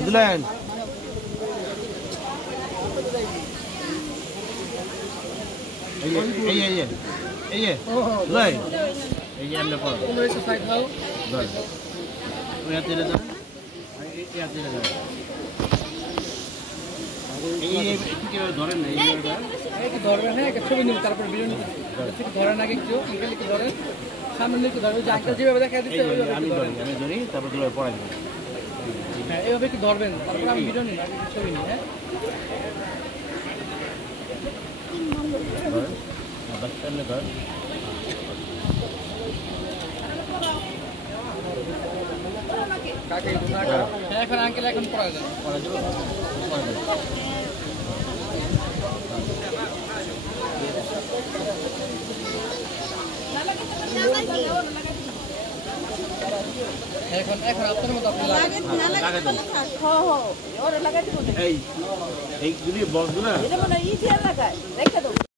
দিলেন এই লই এই এমনে পড় কোন এসে সাইড দাও ধর ওই হাতে ধর এই হাতে ধর এই কি ধরেন না এই কি ধরবেন না একটা ছবি নিব তারপর ভিডিও নিব ঠিক ধরেন আগে একটু আঙ্কেল একটু ধরেন সামনে একটু ধরবেন যে আঙ্কেল যেভাবে দেখা দিচ্ছে আমি ধরি তারপর ধরে পড়াই দেব হ্যাঁ এইভাবে একটু ধরবেন তারপর আমি ভিডিও নিব ছবি নিব হ্যাঁ बस करने कर काके दुना का এখন আঙ্কেল এখন পড়া যাবে এখন আপনার মত আপনি লাগাই দেন ওরে লাগাই দিব এই এইগুলি বলদ না এটা মানে ই দিয়ে লাগাই রেখে দাও